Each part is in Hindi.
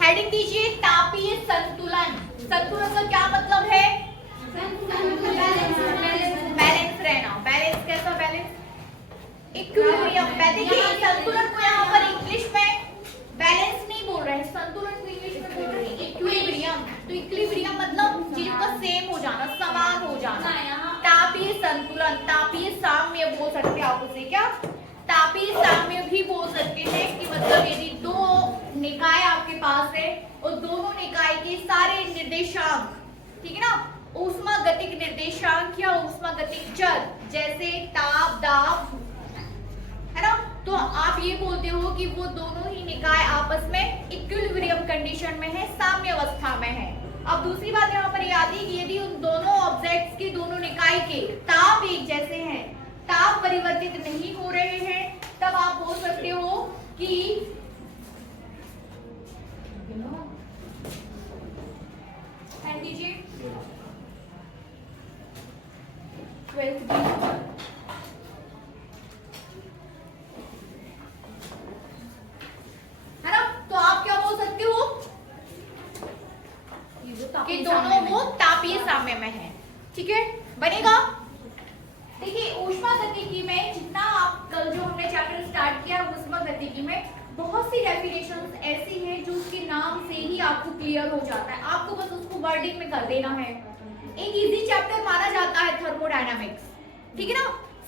हेडिंग दीजिए तापीय संतुलन। संतुलन का क्या मतलब है? बैलेंस रहना। बैलेंस कैसा बैलेंस? इक्विलिब्रियम। देखिए संतुलन को यहाँ पर इंग्लिश में बैलेंस नहीं बोल रहे हैं, संतुलन को इंग्लिश में बोल रहे हैं इक्विलिब्रियम। तो इक्विलिब्रियम मतलब चीजों का सेम हो जाना, समान हो जाना। तापीय संतुलन, तापीय साम्य बोल सकते हैं आप उसे। क्या? तापीय साम्य भी बोल सकते हैं कि मतलब यदि दो निकाय आपके पास है और दोनों निकाय के सारे निर्देशांक, ठीक है ना, ऊष्मागतिक निर्देशांक या ऊष्मागतिक चर जैसे ताप, दाब, है ना, तो आप ये बोलते हो कि वो दोनों ही निकाय आपस में इक्विलिब्रियम कंडीशन में है, साम्य अवस्था में है। अब दूसरी बात यहाँ पर याद है कि यदि उन दोनों ऑब्जेक्ट्स के, दोनों निकाय के ताप एक जैसे हैं, ताप परिवर्तित नहीं हो रहे हैं, तब आप बोल सकते हो कि दीजिए 12th है ना, तो आप क्या बोल सकते हो कि दोनों वो तापीय साम्य में है। ठीक है, बनेगा। देखिए ऊष्मागतिकी में जितना आप कल जो हमने चैप्टर स्टार्ट किया ऊष्मागतिकी में बहुत सी डेफिनेशंस ऐसी हैं जो उसके नाम से ही आपको क्लियर हो जाता है, आपको बस उसको वर्डिंग में कर देना है। एक इजी चैप्टर माना जाता है थर्मोडायनामिक्स, ठीक है ना,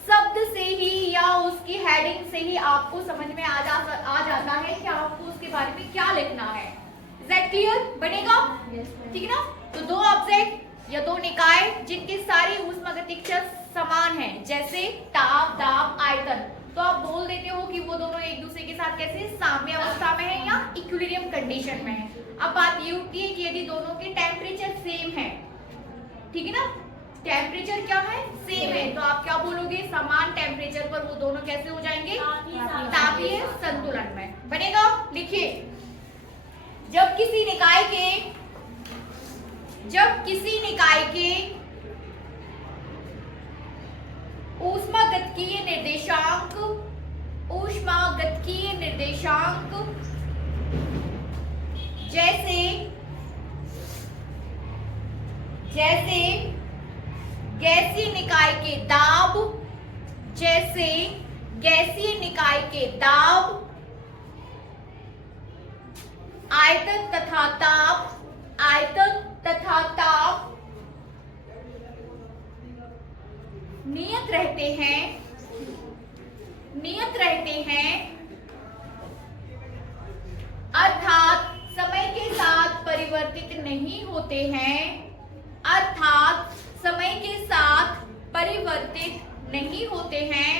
शब्द से ही या उसकी हेडिंग से ही आपको समझ में आ जाता है कि आपको उसके बारे में क्या लिखना है। Is that clear? बनेगा? ठीक है ना। तो दो ऑब्जेक्ट या दो निकाय जिनके सारी ऊष्मागतिक चर समान है, जैसे ताप, दाब, आयतन, तो आप बोल देते हो कि वो दोनों एक दूसरे के साथ कैसे साम्य अवस्था में है या इक्विलिब्रियम कंडीशन में है। अब बात ये उठती है कि यदि दोनों के टेम्परेचर सेम है, ठीक है ना, टेम्परेचर क्या है? सेम है, तो आप क्या बोलोगे? समान टेम्परेचर पर वो दोनों कैसे हो जाएंगे? तापीय संतुलन में। बनेगा? लिखिए, जब किसी निकाय के ऊष्मागतिकीय निर्देशांक जैसे गैसीय निकाय के दाब, आयतन तथा ताप नियत रहते हैं, अर्थात समय के साथ परिवर्तित नहीं होते हैं,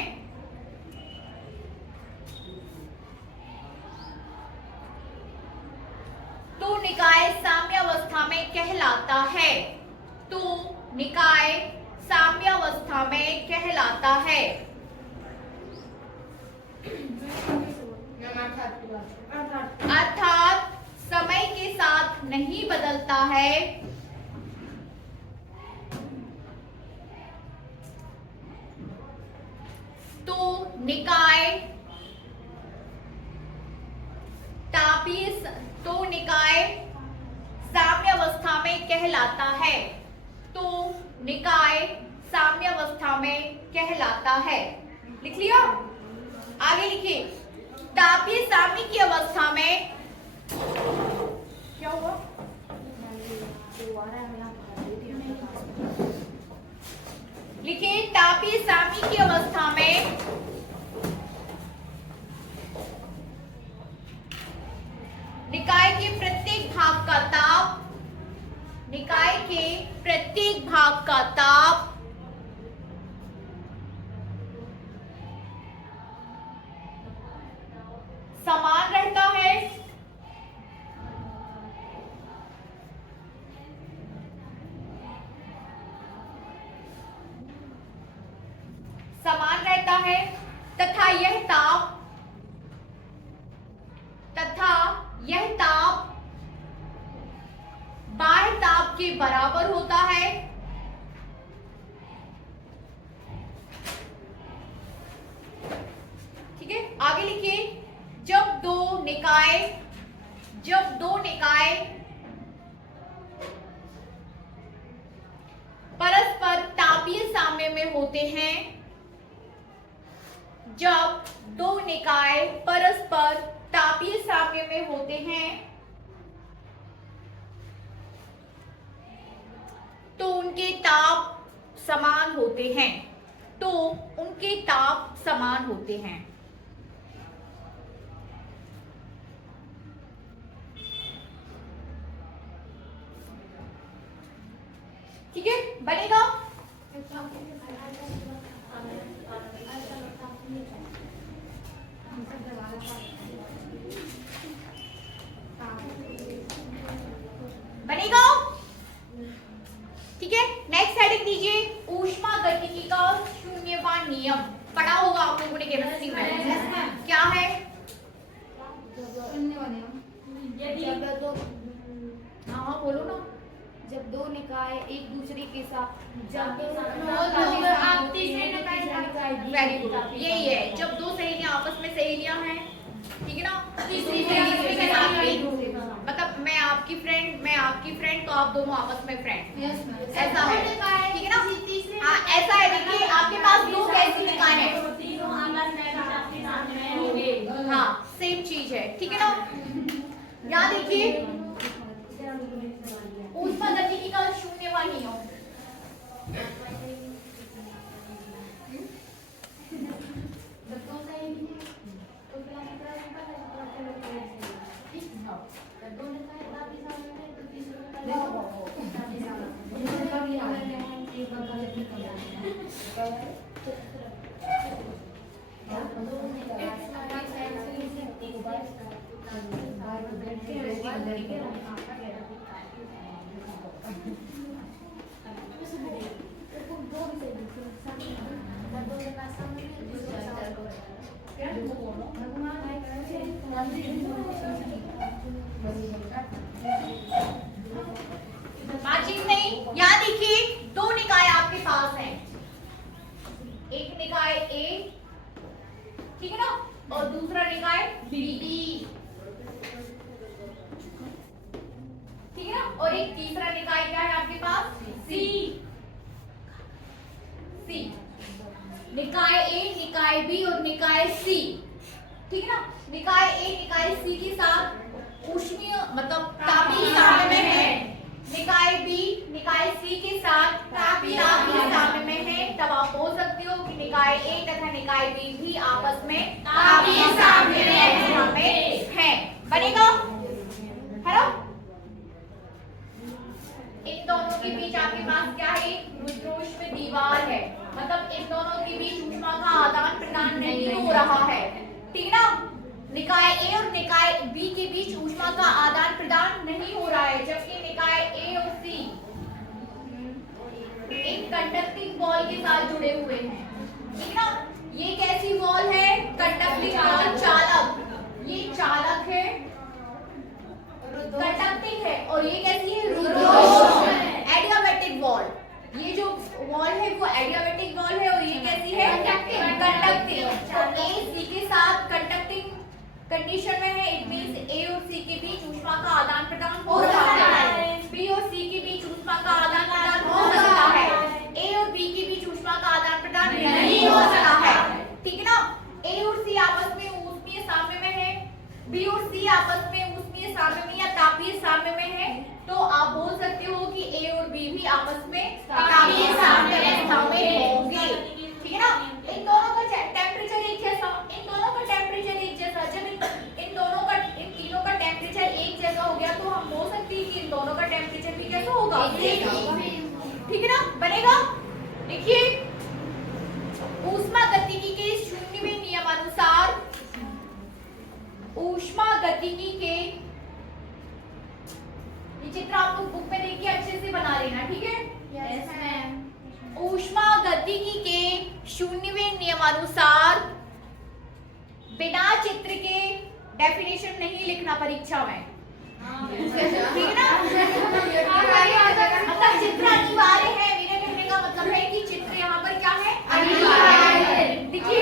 तो निकाय साम्यावस्था में कहलाता है। अर्थात समय के साथ नहीं बदलता है, तो निकाय साम्यावस्था में कहलाता है। लिख लिया? आगे लिखिए, तापीय साम्य की अवस्था में क्या हुआ? लिखिए, तापीय साम्य की अवस्था में निकाय के प्रत्येक भाग का ताप समान रहता है, तथा यह ताप बाह्य ताप के बराबर होता है। ठीक है, आगे लिखिए, जब दो दो निकाय परस्पर तापीय साम्य में होते हैं, जब दो निकाय परस्पर तापीय साम्य में होते हैं तो उनके ताप समान होते हैं, ठीक है, बनेगा। बनेगा, ठीक है। नेक्स्ट हेडिंग दीजिए, ऊष्मागतिकी का शून्यवान नियम। पढ़ा होगा आप लोगों ने केमिस्ट्री में। क्या है? हाँ बोलो ना। जब दो निकाय एक दूसरे के साथ वेरी गुड, यही है। जब दो सहेलियां आपस में सहेलियां हैं, ठीक है ना, तीसरी सहेली के साथ भी, मतलब मैं आपकी फ्रेंड तो आप दोनों आपस में फ्रेंड, ऐसा है, ठीक है ना। हाँ ऐसा है। देखिए आपके पास दो कैसी निकाय है, हाँ सेम चीज है, ठीक है ना। यहाँ देखिए ऊष्मागतिकी का शून्यवान नियम। बातचीत नहीं। यहाँ देखिए दो निकाय आपके पास हैं, एक निकाय ए, ठीक है ना, और दूसरा निकाय बी, ठीक है ना, और एक तीसरा निकाय क्या है आपके पास, सी। निकाय ए, निकाय बी और निकाय सी, ठीक है ना। निकाय ए निकाय सी के साथ ऊष्मीय मतलब तापीय साम्य में है, निकाय बी निकाय सी के साथ तापीय साम्य में है, तब आप बोल सकते हो कि निकाय ए तथा निकाय बी भी आपस में तापीय साम्य में है। बनेगा, है ना। इन दोनों के बीच आपके पास क्या है, रुद्रोष्म दीवार है, मतलब इन दोनों के बीच ऊष्मा का आदान प्रदान नहीं हो रहा है, ठीक है ना। निकाय ए और निकाय बी के बीच ऊष्मा का आदान प्रदान नहीं हो रहा है, जबकि निकाय ए और सी एक कंडक्टिंग वॉल के साथ जुड़े हुए हैं, ठीक है ना। ये कैसी वॉल है, कंडक्टिंग वॉल, चालक। ये चालक है, कंडक्टिंग है, और ये कैसी है, रुद्धोष्म, एडियाबैटिक वॉल। ये जो वॉल है वो एडियाबैटिक वॉल है, और ये कैसी है, कंडक्टिंग। तो ए सी के साथ कंडक्टिंग कंडीशन में है, इट मींस ए और सी के बीच ऊष्मा का आदान प्रदान हो सकता है, बी और सी के बीच ऊष्मा का आदान प्रदान हो सकता है, ए और बी के बीच ऊष्मा का आदान प्रदान नहीं हो सकता है, ठीक है ना। ए और सी आपस में ऊष्मीय साम्य में है, बी और सी आपस में ऊष्मीय साम्य में या तापीय साम्य में है, तो आप बोल सकते हो कि ए और बी भी आपस में तापीय साम्य में होंगे, ठीक है ना। इन दोनों का टेम्परेचर एक जैसा, इन दोनों का टेम्परेचर एक जैसा, जब इन तीनों का टेम्परेचर एक जैसा हो गया तो हम बोल सकते हैं कि इन दोनों का टेम्परेचर भी कैसा होगा, ठीक है ना। बनेगा। देखिए ऊष्मागतिकी के शून्यवें नियमानुसार ऊष्मागतिकी के, ये चित्र आप लोग बुक में देखिए अच्छे से बना लेना, ठीक है। Yes ma'am. ऊष्मागतिकी के शून्यवें नियमानुसार बिना चित्र के डेफिनेशन नहीं लिखना परीक्षा में, ठीक है ना। मतलब चित्र अनिवार्य है, मेरे कहने का मतलब है कि चित्र यहाँ पर क्या है, अनिवार्य है। देखिए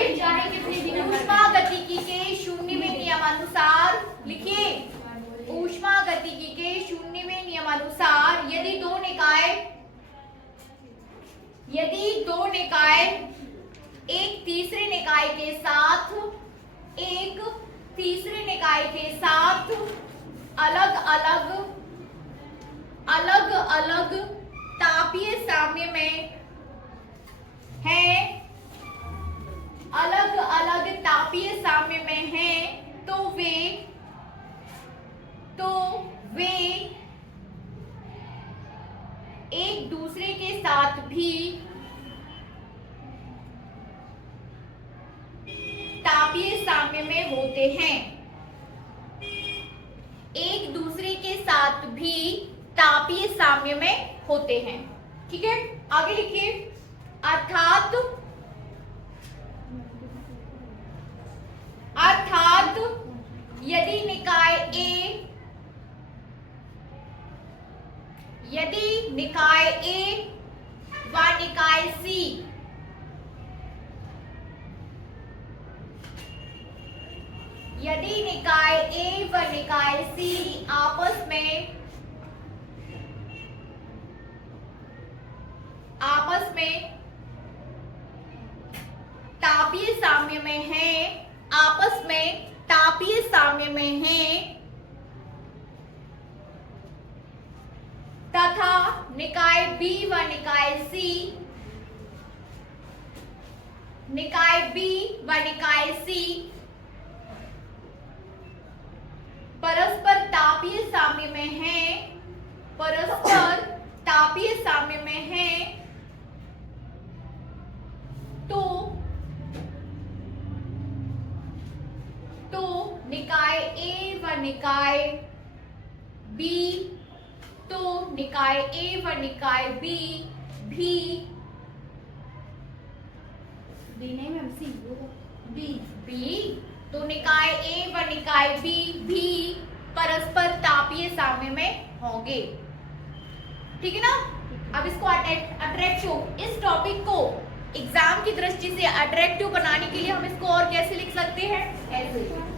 ऊष्मागतिकी के शून्यवें नियमानुसार दो निकाय एक तीसरे निकाय के साथ अलग अलग तापीय साम्य में हैं, अलग अलग तापीय साम्य में हैं, तो वे एक दूसरे के साथ भी तापीय साम्य में होते हैं, एक दूसरे के साथ भी तापीय साम्य में होते हैं। ठीक है, आगे लिखिए। अर्थात यदि निकाय A व निकाय C यदि निकाय A व निकाय C आपस में तापीय साम्य में हैं, आपस में तापीय साम्य में हैं, तथा निकाय B व निकाय C परस्पर तापीय साम्य में हैं, तो निकाय A व निकाय B भी तो निकाय A व निकाय B भी परस्पर तापीय साम्य में होंगे। ठीक है ना। अब इसको अट्रैक्टिव, इस टॉपिक को एग्जाम की दृष्टि से अट्रैक्टिव बनाने के लिए हम इसको और कैसे लिख सकते हैं, ऐसे।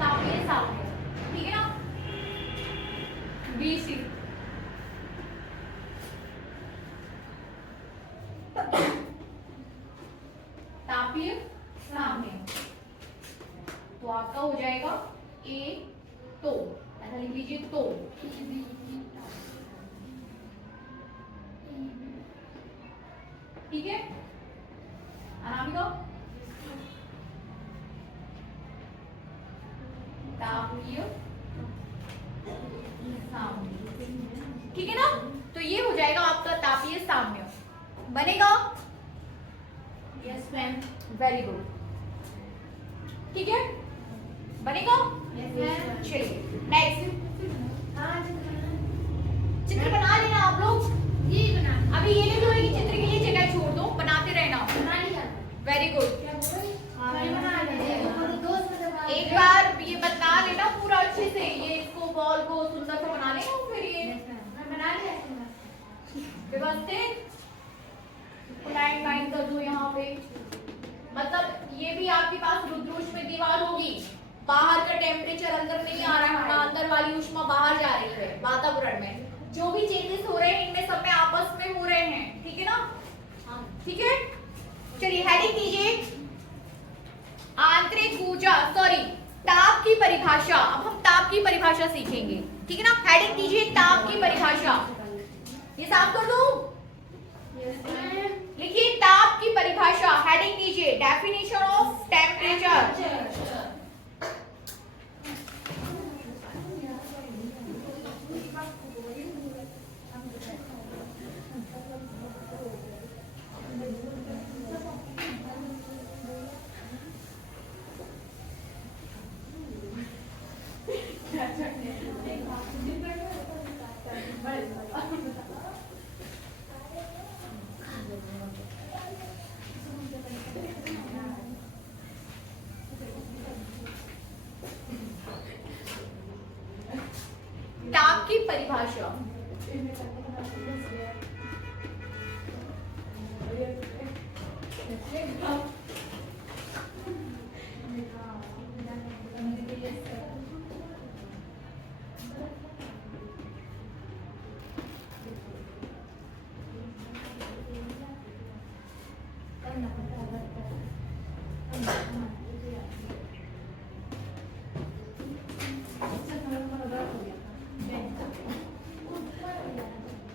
तापीय साम्य, ठीक है ना। BC तापीय साम्य, तो आपका हो जाएगा A तो, ऐसा लिख लीजिए तो। ठीक है, अनामिका तापीय साम्य, ठीक है ना। तो ये हो जाएगा आपका तापीय साम्य बनेगा। Yes ma'am. वेरी गुड, ठीक है, बनेगा। Yes ma'am. चलिए नेक्स्ट, चित्र बना लेना आप लोग। ये बना, अभी ये नहीं बोलेगी चित्र के लिए जगह छोड़ दो, बनाते रहना। बना लिया। Very good. क्या बोल रहे? मैंने बना लिया। दोस्त मतलब एक बार ये बता लेना पूरा अच्छे से, ये इसको बॉल को सुंदर सा बना लेना, फिर ये मैं बना लिया। व्यवस्थित लाइन लाइन कर दो यहाँ पे। मतलब ये भी आपके पास रुद्र में दीवार होगी, बाहर का टेम्परेचर अंदर नहीं आ रहा है, अंदर वाली ऊष्मा बाहर जा रही है। वातावरण में जो भी चेंजेस हो रहे हैं इनमें सब में आपस में हो रहे हैं, ठीक है ना। ठीक है, चलिए हेडिंग कीजिए आंतरिक ऊर्जा, सॉरी ताप की परिभाषा। अब हम ताप की परिभाषा सीखेंगे, ठीक है ना। हेडिंग कीजिए ताप की परिभाषा। ये साफ कर दो, लिखिए ताप की परिभाषा। हेडिंग कीजिए डेफिनेशन ऑफ टेम्परेचर। ताप की परिभाषा,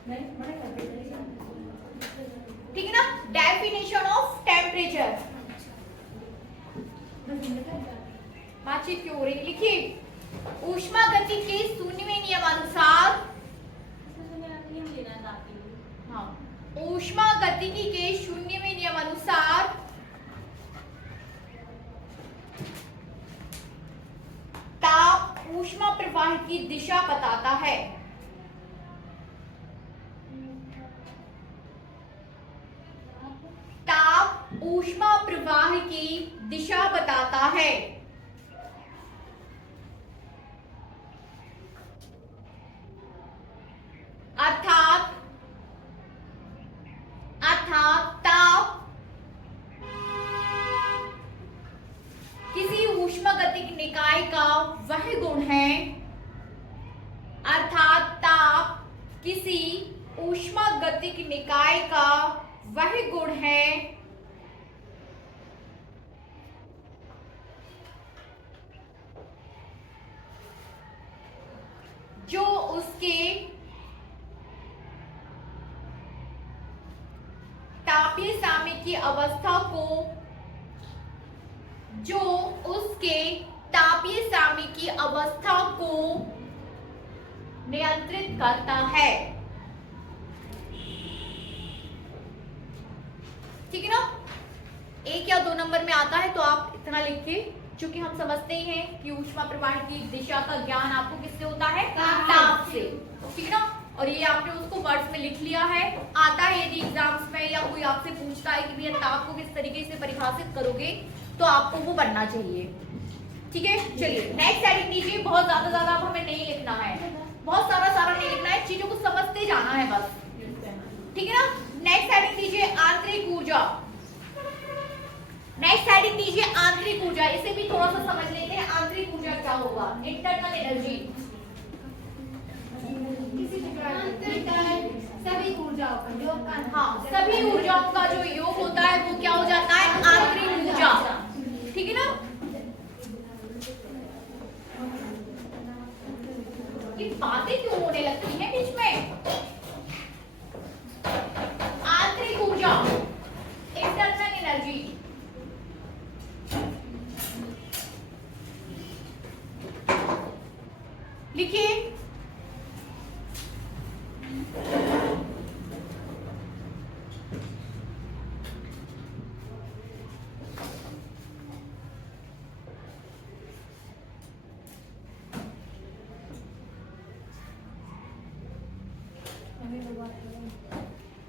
ठीक है ना। डेफिनेशन ऑफ टेम्परेचर, बातचीत क्यों हो रही, लिखिए। ऊष्मा गति के शून्यवें नियमानुसार, हाँ, ऊष्मा गतिकी के शून्यवें नियमानुसार ताप ऊष्मा प्रवाह की दिशा बताता है। ताप ऊष्मा प्रवाह की दिशा बताता है। अर्थात ताप किसी ऊष्मागतिक निकाय का वह गुण है, अर्थात ताप किसी ऊष्मागतिक निकाय का वह गुण है जो उसके तापीय साम्य की अवस्था को, जो उसके तापीय साम्य की अवस्था को नियंत्रित करता है। ठीक है ना। एक या दो नंबर में आता है तो आप इतना लिखिए, क्योंकि हम समझते ही हैं कि ऊष्मा प्रवाह की दिशा का ज्ञान आपको किससे होता है, ताप से। ठीक है ना। और ये आपने उसको वर्ड्स में लिख लिया है। आता है यदि एग्जाम्स में या कोई आपसे पूछता है कि भैया ताप को किस तरीके से परिभाषित करोगे, तो आपको वो बनना चाहिए। ठीक है, चलिए नेक्स्ट हेडिंग लीजिए। बहुत ज्यादा अब हमें नहीं लिखना है, बहुत सारा नहीं लिखना है, चीजों को समझते जाना है बस। ठीक है ना। नेक्स्ट हेडिंग लीजिए आंतरिक ऊर्जा। नेक्स्ट हेडिंग लीजिए आंतरिक ऊर्जा। इसे भी थोड़ा सा समझ लेते हैं, आंतरिक ऊर्जा क्या होगा। इंटरनल एनर्जी, सभी ऊर्जाओं का योग, हाँ, सभी ऊर्जाओं का जो योग होता है वो क्या हो जाता है, आंतरिक ऊर्जा। ठीक है ना। ये बातें क्यों होने लगती हैं बीच में। आंतरिक ऊर्जा, इंटरनल एनर्जी, लिखिए।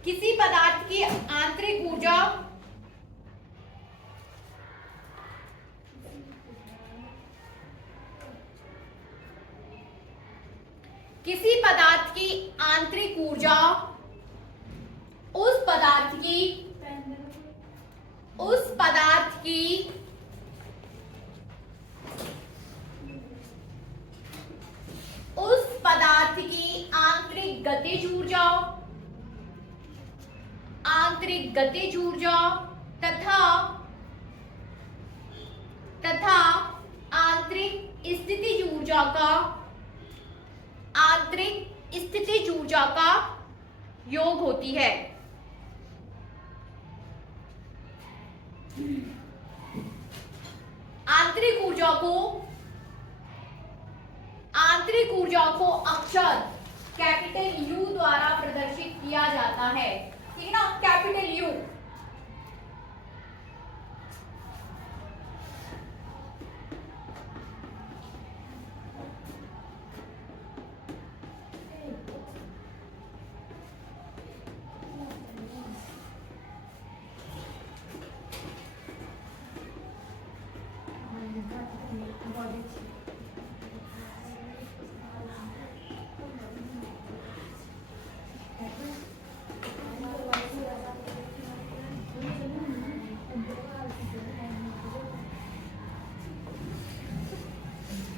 किसी पदार्थ की आंतरिक ऊर्जा किसी पदार्थ की आंतरिक ऊर्जा उस पदार्थ की आंतरिक गतिज ऊर्जा तथा आंतरिक स्थितिज ऊर्जा का योग होती है। आंतरिक ऊर्जा को अक्षर कैपिटल यू द्वारा प्रदर्शित किया जाता है। ठीक है ना, कैपिटल यू।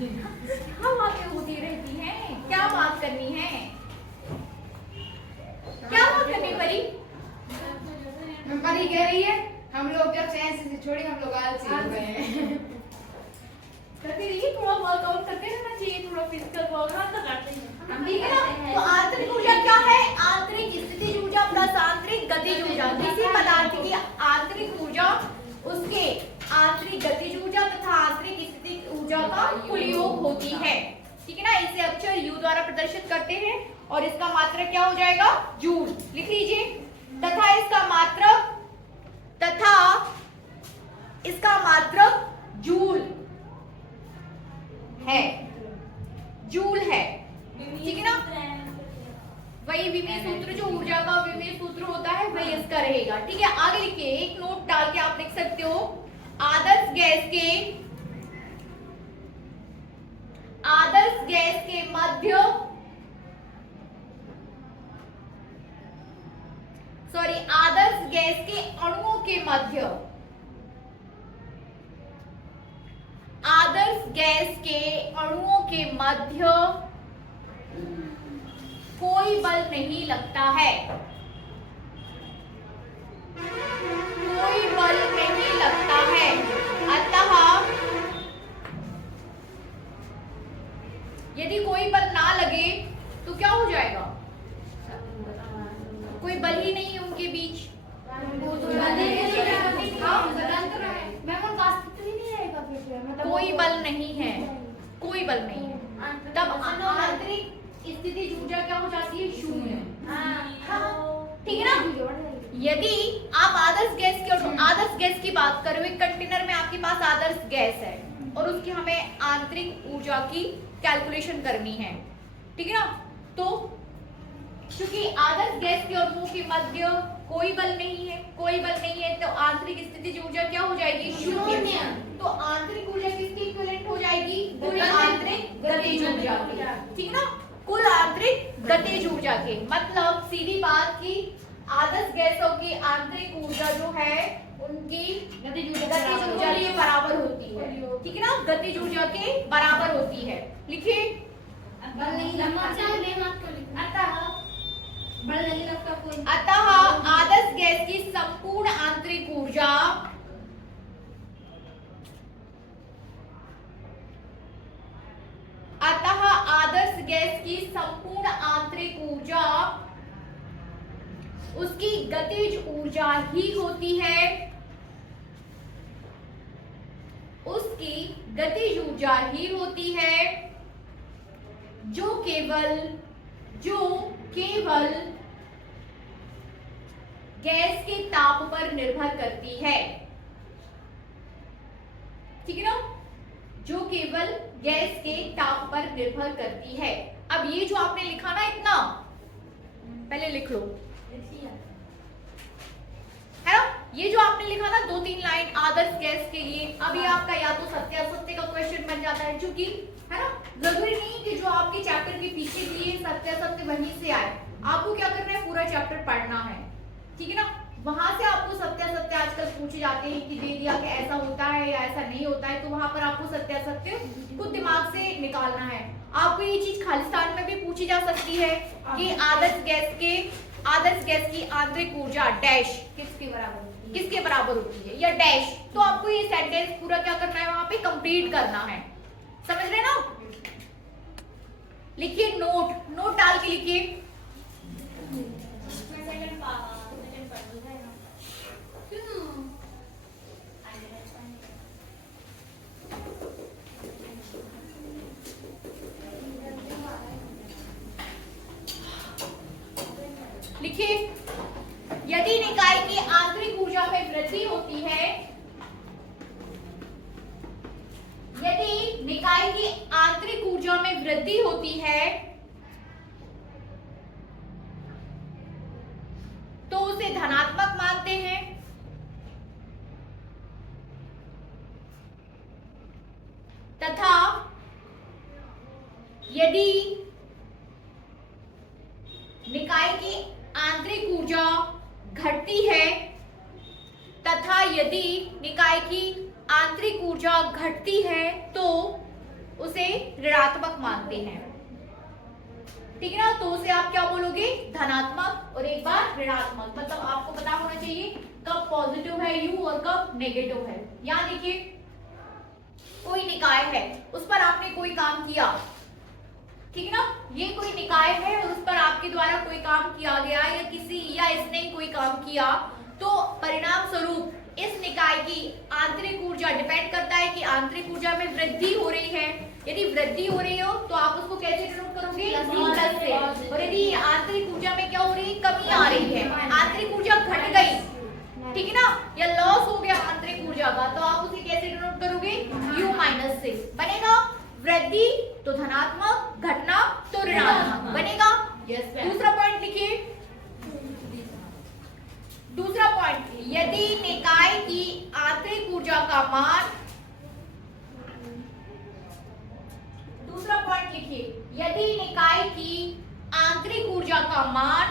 क्या बातें होती रहती हैं, क्या बात करनी है, क्या बात करनी परी। परी कह रही है हम लोग जब साइंस से छोड़ी हम लोग आलसी हो गए हैं। करते रहिए, थोड़ा वर्कआउट करते रहना चाहिए, थोड़ा फिजिकल वर्कआउट करते हैं। ठीक है ना। तो आंतरिक ऊर्जा क्या है, आंतरिक गतिज ऊर्जा, किसी पदार्थ की आंतरिक ऊर्जा उसके आंतरिक गतिज ऊर्जा तथा आंतरिक स्थितिज ऊर्जा का कुल योग होती है। ठीक है ना, इसे अक्षर U द्वारा प्रदर्शित करते हैं और इसका मात्रक क्या हो जाएगा, जूल। लिख लीजिए। तथा इसका मात्रक जूल है, जूल है। ठीक है ना, वही विमीय सूत्र, जो ऊर्जा का विमीय सूत्र होता है वही इसका रहेगा। ठीक है, आगे लिखिए, एक नोट डाल के आप लिख सकते हो, आदर्श गैस के मध्य, सॉरी, आदर्श गैस के अणुओं के मध्य, आदर्श गैस के अणुओं के मध्य कोई बल नहीं लगता है, कोई बल नहीं लगता है। अतः यदि कोई बल ना लगे तो क्या हो जाएगा, कोई बल ही नहीं है उनके बीच, कोई बल नहीं है, कोई बल नहीं है, तब आंतरिक स्थितिज ऊर्जा क्या हो जाती है, शून्य। ठीक है ना, यदि आप आदर्श गैस की बात करो, एक कंटेनर में आपके पास आदर्श गैस है और उसकी हमें आंतरिक ऊर्जा की कैलकुलेशन करनी है। ठीक है ना, तो क्योंकि आदर्श गैस के अणुओं के मध्य कोई बल नहीं है, कोई बल नहीं है, तो आंतरिक स्थितिज ऊर्जा क्या हो जाएगी, शून्य। तो आंतरिक ऊर्जा किसकी इक्विवेलेंट हो जाएगी, कुल आंतरिक गतिज ऊर्जा की। ठीक है ना, कुल आंतरिक गतिज ऊर्जा के, मतलब सीधी बात की आदर्श गैसों की आंतरिक ऊर्जा जो है उनकी गतिज ऊर्जा के बराबर होती है। ठीक है ना, गतिज ऊर्जा के बराबर होती है। लिखिए, अतः आदर्श गैस की संपूर्ण आंतरिक ऊर्जा उसकी गतिज ऊर्जा ही होती है, उसकी गतिज ऊर्जा ही होती है जो केवल गैस के ताप पर निर्भर करती है। ठीक है ना, जो केवल गैस के ताप पर निर्भर करती है। अब ये जो आपने लिखा ना, इतना पहले लिख लो, है ना, ये जो आपने लिखा ना 2-3 लाइन आदर्श गैस के लिए, अभी आपका या तो सत्यासत्य का क्वेश्चन बन जाता है, क्योंकि है ना, जरूरी नहीं कि जो आपके चैप्टर के पीछे दिए सत्यासत्य वहीं से आए, आपको क्या करना है, पूरा चैप्टर पढ़ना है। ठीक है ना, वहां से आपको सत्यासत्य आजकल पूछे जाते हैं कि दे दिया कि ऐसा होता है या ऐसा नहीं होता है, तो वहां पर आपको सत्यासत्य खुद दिमाग से निकालना है। आपको ये चीज खालिस्तान में भी पूछी जा सकती है कि आदर्श गैस की आंतरिक ऊर्जा डैश किसके बराबर होती है, या डैश, तो आपको ये सेंटेंस पूरा क्या करना है, वहां पे कंप्लीट करना है। समझ रहे ना, लिखिए, नोट डाल के लिखिए। लिखिए, यदि निकाय की आंतरिक ऊर्जा में वृद्धि होती है, यदि निकाय की आंतरिक ऊर्जा में वृद्धि होती है तो उसे धनात्मक मानते हैं, तथा यदि निकाय की आंतरिक ऊर्जा घटती है, तथा यदि निकाय की आंतरिक ऊर्जा घटती है तो उसे ऋणात्मक मानते हैं। ठीक है ना, तो उसे आप क्या बोलोगे, धनात्मक, और एक बार ऋणात्मक। मतलब आपको पता होना चाहिए कब पॉजिटिव है यू और कब नेगेटिव है। यहां देखिए, कोई निकाय है, उस पर आपने कोई काम किया, ठीक है ना, ये कोई निकाय है और उस पर आपके द्वारा कोई काम किया गया या इसने ही कोई काम किया, तो परिणाम स्वरूप इस निकाय की आंतरिक ऊर्जा डिपेंड करता है कि आंतरिक ऊर्जा में वृद्धि हो रही है। यदि वृद्धि हो रही हो तो आप उसको कैसे डिनोट करोगे? प्लस से। और यदि आंतरिक ऊर्जा में क्या हो रही है? कमी आ रही है, आंतरिक ऊर्जा घट गई, ठीक है ना, या लॉस हो गया आंतरिक ऊर्जा का, तो आप उसे कैसे डिनोट करोगे? U माइनस से। बनेगा वृद्धि तो धनात्मक, घटना तो ऋणात्मक बनेगा। दूसरा पॉइंट लिखिए। दूसरा पॉइंट, यदि निकाय की आंतरिक ऊर्जा का मान, दूसरा पॉइंट लिखिए, यदि निकाय की आंतरिक ऊर्जा का मान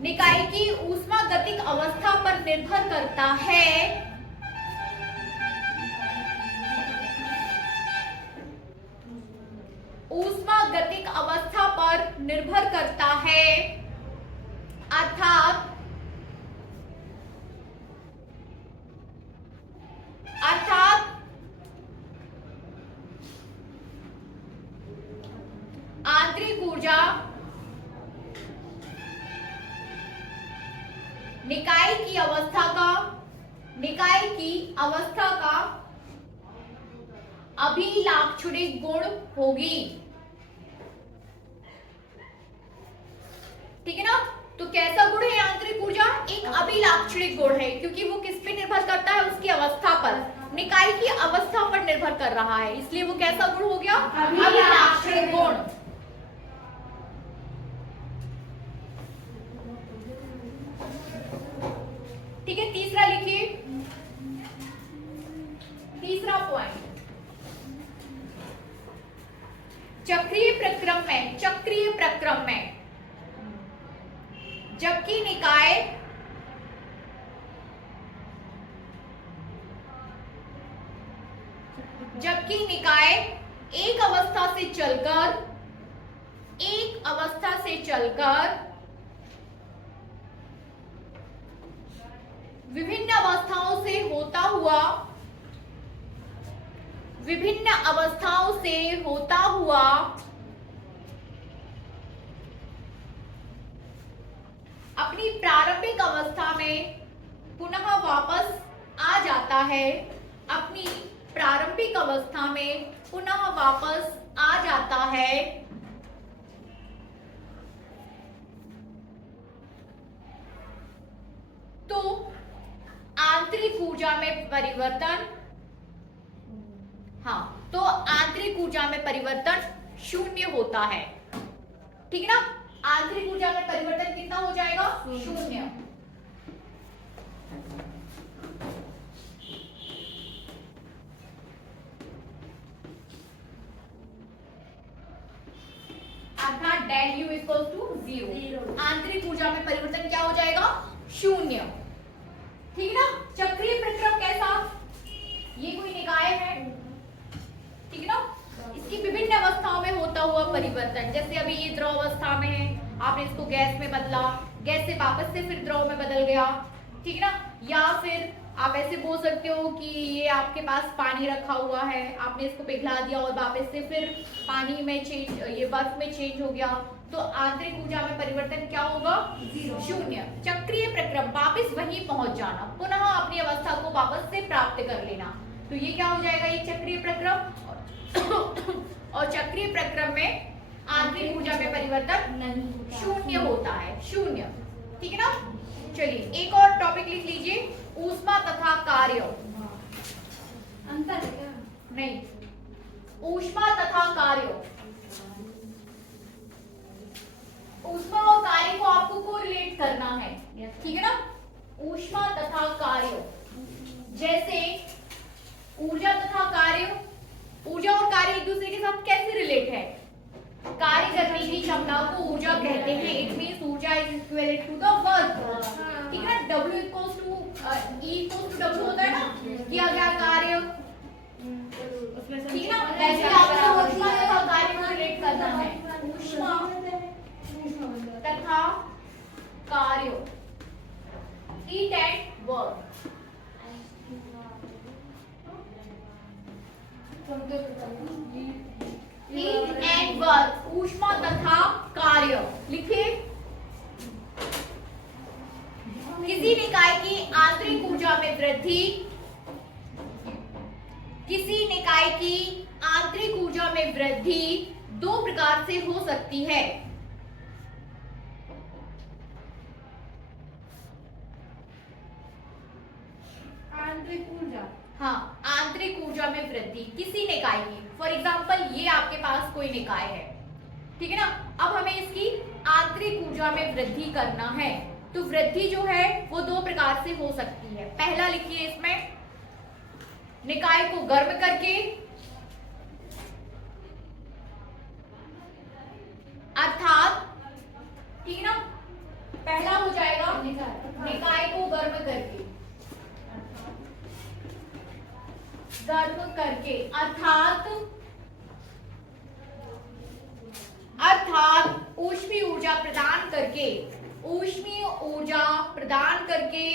निकाय की ऊष्मागतिक अवस्था पर निर्भर करता है, ऊष्मागतिक अवस्था पर निर्भर करता है, अर्थात आंतरिक ऊर्जा निकाय की अवस्था का अभिलाक्षणिक गुण होगी, ठीक है ना। तो कैसा गुण है आंतरिक ऊर्जा? एक अभिलाक्षणिक गुण है, क्योंकि वो किस पे निर्भर करता है? उसकी अवस्था पर, निकाय की अवस्था पर निर्भर कर रहा है, इसलिए वो कैसा गुण हो गया? अभिलाक्षणिक गुण। ठीक है, तीसरा लिखिए। तीसरा पॉइंट, चक्रीय प्रक्रम में जबकि निकाय एक अवस्था से चलकर विभिन्न अवस्थाओं से होता हुआ अपनी प्रारंभिक अवस्था में पुनः वापस आ जाता है, अपनी प्रारंभिक अवस्था में पुनः वापस आ जाता है, तो आंतरिक ऊर्जा में परिवर्तन, तो आंतरिक ऊर्जा में परिवर्तन शून्य होता है, ठीक है ना। आंतरिक ऊर्जा में परिवर्तन कितना हो जाएगा? शून्य। अर्थात डेल U इक्वल टू 0। आंतरिक ऊर्जा में परिवर्तन क्या हो जाएगा? शून्य, ठीक है ना। चक्रीय प्रक्रम कैसा? ये कोई निकाय है, ठीक है ना, इसकी विभिन्न अवस्थाओं में होता हुआ परिवर्तन, जैसे अभी ये द्रव अवस्था में है, आपने इसको गैस में बदला, गैस से वापस से फिर द्रव में बदल गया, ठीक है ना। या फिर आप ऐसे बोल सकते हो कि ये आपके पास पानी रखा हुआ है, आपने इसको पिघला दिया और वापस से फिर पानी में ये बर्फ में चेंज हो गया, तो आंतरिक ऊर्जा में परिवर्तन क्या होगा? शून्य। चक्रीय प्रक्रम, वापस वहीं पहुंच जाना, पुनः अपनी अवस्था को वापस से प्राप्त कर लेना, तो ये क्या हो जाएगा? एक चक्रीय प्रक्रम। और चक्रीय प्रक्रम में आंतरिक ऊर्जा में परिवर्तन शून्य होता है, शून्य, ठीक है ना। चलिए एक और टॉपिक लिख लीजिए, ऊष्मा तथा कार्य। अंतर है क्या? नहीं, ऊष्मा तथा कार्य। ऊष्मा और कार्य को आपको कोरिलेट करना है, ठीक है ना। ऊष्मा तथा कार्य, जैसे ऊर्जा तथा कार्य, ऊर्जा और कार्य एक दूसरे के साथ कैसे रिलेट है? कार्य करने की क्षमता को ऊर्जा कहते हैं, इट मींस ऊर्जा is equal to the work, ठीक है ना। W equals to E equals to W होता है ना, किया गया कार्य, ठीक है ना। वैसे आपको ऊष्मा तथा कार्य को रिलेट करना है, ऊष्मा तथा कार्य, हीट एंड वर्क। कार्य। लिखिए, किसी निकाय की आंतरिक ऊर्जा में वृद्धि, किसी निकाय की आंतरिक ऊर्जा में वृद्धि दो प्रकार से हो सकती है। आंतरिक ऊर्जा, हाँ, आंतरिक ऊर्जा में वृद्धि किसी निकाय की। फॉर एग्जाम्पल ये आपके पास कोई निकाय है, ठीक है ना। अब हमें इसकी आंतरिक ऊर्जा में वृद्धि करना है, तो वृद्धि जो है वो दो प्रकार से हो सकती है। पहला लिखिए इसमें, निकाय को गर्म करके, अर्थात, ठीक है ना, पहला हो जाएगा निकाय को गर्म करके, अर्थात ऊष्मीय ऊर्जा प्रदान करके, ऊष्मीय ऊर्जा प्रदान करके,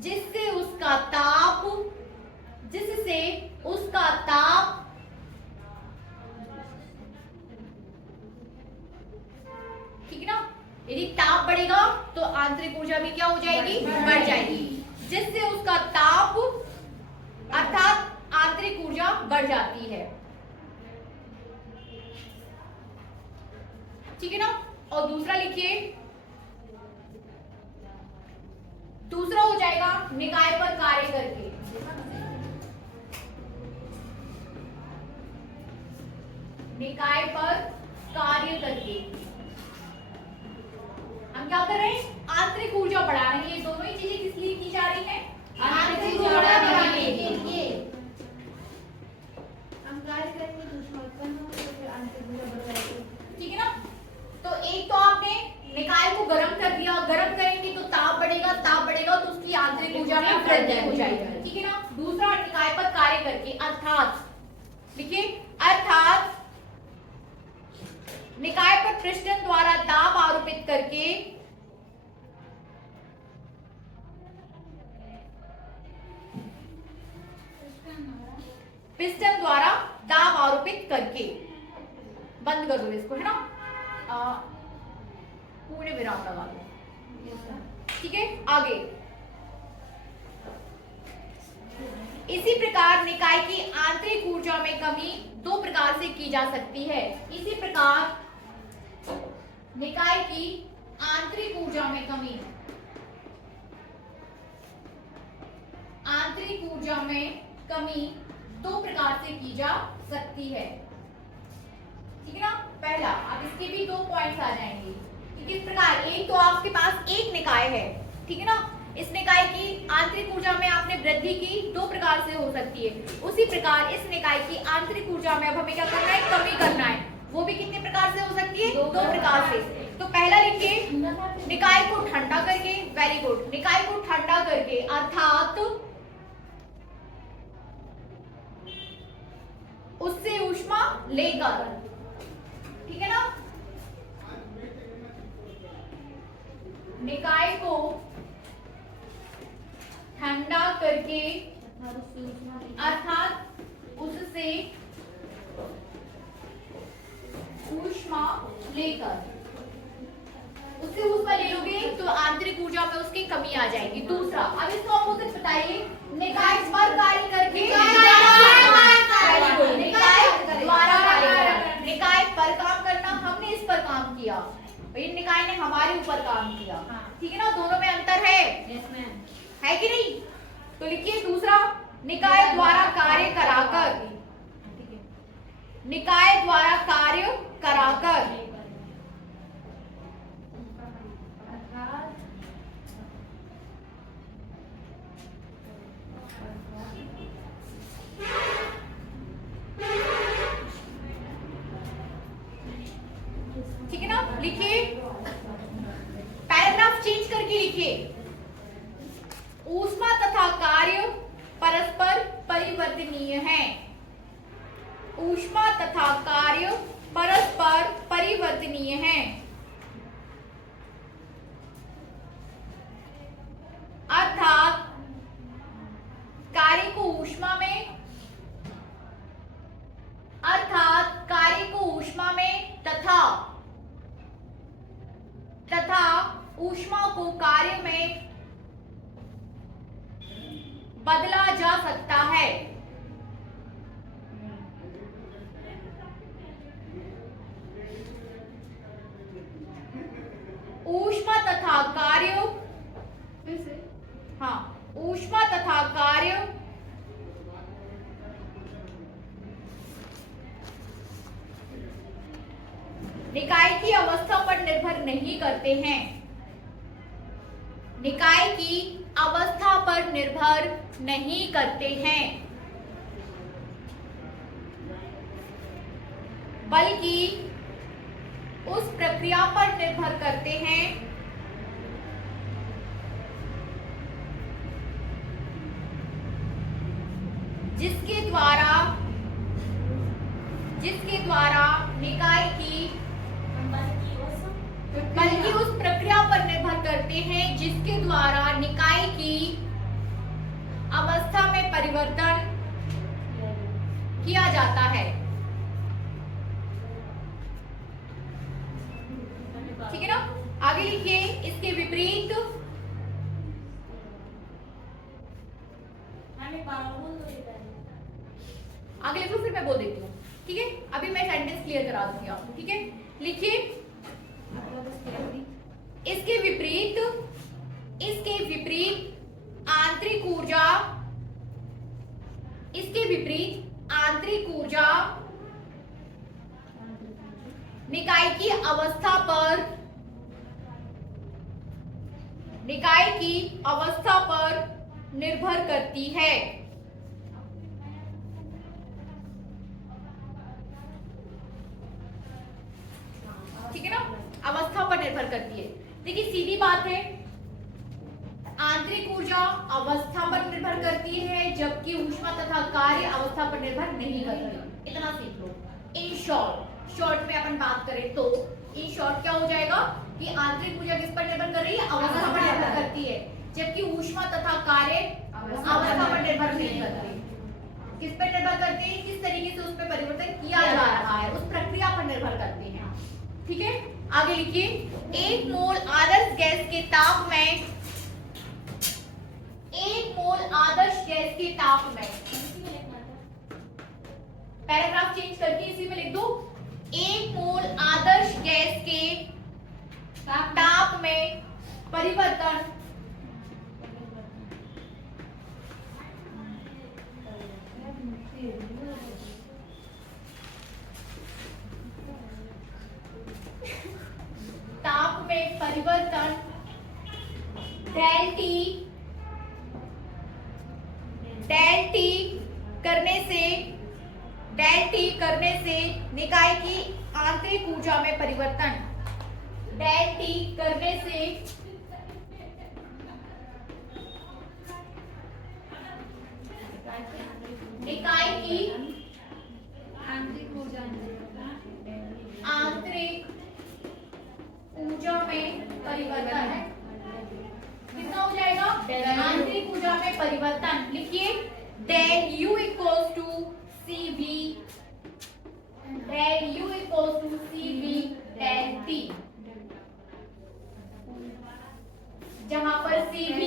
जिससे उसका ताप ठीक है ना। यदि ताप बढ़ेगा तो आंतरिक ऊर्जा भी क्या हो जाएगी, बढ़ जाएगी, जिससे उसका ताप अर्थात आंतरिक ऊर्जा बढ़ जाती है, ठीक है ना। और दूसरा लिखिए, दूसरा हो जाएगा निकाय पर कार्य करके, निकाय पर कार्य करके हम क्या कर रहे हैं, आंतरिक ऊर्जा बढ़ा रहे हैं। ये दोनों ही चीजें किस लिए की जा रही है, आंतरिक ऊर्जा बढ़ाने के लिए। हम कार्य करेंगे तो उसमें उत्पन्न होगा, तो फिर आंतरिक ऊर्जा बढ़ जाएगी, ठीक है ना। तो एक तो आपने निकाय को गर्म कर दिया, गर्म करेंगे तो ताप बढ़ेगा, ताप बढ़ेगा तो उसकी आंतरिक ऊर्जा में वृद्धि हो जाएगी, ठीक है ना। दूसरा निकाय पर कार्य करके, अर्थात, लिखिए, अर्थात निकाय पर पिस्टन द्वारा दाब आरोपित करके, पिस्टन द्वारा दाब आरोपित करके, बंद कर दो इसको, है ना, पूर्ण विराम लगा दो, ठीक है। आगे, इसी प्रकार निकाय की आंतरिक ऊर्जा में कमी दो प्रकार से की जा सकती है। इसी प्रकार निकाय की आंतरिक ऊर्जा में कमी, आंतरिक ऊर्जा में कमी दो प्रकार से की जा सकती है, ठीक है ना। पहला, अब इसके भी दो पॉइंट्स आ जाएंगे कि किस प्रकार। एक तो आपके पास एक निकाय है, ठीक है ना, इस निकाय की आंतरिक ऊर्जा में आपने वृद्धि की, दो प्रकार से हो सकती है। उसी प्रकार इस निकाय की आंतरिक ऊर्जा में अब हमें क्या करना है, कमी करना है, वो भी कितने प्रकार से हो सकती है, दो प्रकार से। तो पहला लिखिए, निकाय को ठंडा करके, वेरी गुड, निकाय को ठंडा करके, अर्थात उससे ऊष्मा लेकर, ठीक है ना, निकाय को ठंडा करके, अर्थात उससे ऊष्मा लेकर, उससे ऊष्मा ले लोगे तो आंतरिक ऊर्जा में उसकी कमी आ जाएगी। दूसरा, अब इसको अपोजिट बताइए, निकाय पर कार्य करके, निकाय द्वारा कार्य करना, निकाय पर काम करना, हमने इस पर काम किया, ये निकाय ने हमारे ऊपर काम किया, ठीक है ना, दोनों में अंतर है, है कि नहीं। तो लिखिए दूसरा, निकाय द्वारा कार्य कराकर, निकाय द्वारा कार्य कराकर, ठीक है ना। लिखिए, पैराग्राफ चेंज करके लिखिए, ऊष्मा तथा कार्य परस्पर परिवर्तनीय हैं, ऊष्मा तथा कार्य परस्पर परिवर्तनीय हैं, अर्थात कार्य को ऊष्मा में, अर्थात कार्य निकाय की अवस्था पर निर्भर नहीं करते हैं। निकाय की अवस्था पर निर्भर नहीं करते हैं, बल्कि उस प्रक्रिया पर निर्भर करते हैं जिसके द्वारा निकाय की, बल्कि उस प्रक्रिया पर निर्भर करते हैं जिसके द्वारा निकाय की अवस्था में परिवर्तन किया जाता है। ठीक है ना? आगे लिखिए इसके विपरीत। आगे लिखो फिर मैं बोल देती हूँ। ठीक है, अभी मैं सेंटेंस क्लियर करा दूंगी आपको। ठीक है, लिखिए इसके विपरीत आंतरिक ऊर्जा निकाय की अवस्था पर निर्भर करती है। ठीक है ना? अवस्था पर निर्भर करती है। देखिए सीधी बात है, आंतरिक ऊर्जा अवस्था पर निर्भर करती है जबकि ऊष्मा तथा कार्य अवस्था पर निर्भर नहीं करती। इतना सीख लो। इन शॉर्ट में अपन बात करें तो इन शॉर्ट क्या हो जाएगा कि आंतरिक ऊर्जा किस पर निर्भर कर रही है? अवस्था पर निर्भर करती है, जबकि ऊष्मा तथा कार्य अवस्था पर निर्भर नहीं करती। किस पर निर्भर करते हैं? किस तरीके से उस पर परिवर्तन किया जा रहा है, उस प्रक्रिया पर निर्भर करते हैं। ठीक है, आगे लिखिए 1 मोल आदर्श गैस के ताप में, 1 मोल आदर्श गैस के ताप में, पैराग्राफ चेंज करके इसी में लिख दो। 1 मोल आदर्श गैस के ताप में परिवर्तन डेल टी करने से निकाय की आंतरिक ऊर्जा में परिवर्तन, डेल टी करने से निकाय की आंतरिक ऊर्जा में परिवर्तन है। कितना हो जाएगा? आंतरिक ऊर्जा में परिवर्तन। लिखिए del U equals to CV, del U equals to CV del T, जहां पर CV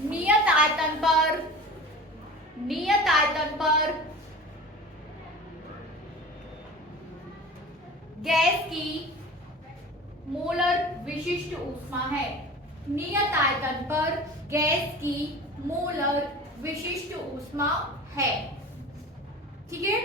नियत आयतन पर गैस की मोलर विशिष्ट ऊष्मा है। नियत आयतन पर गैस की मोलर विशिष्ट ऊष्मा है। ठीक है।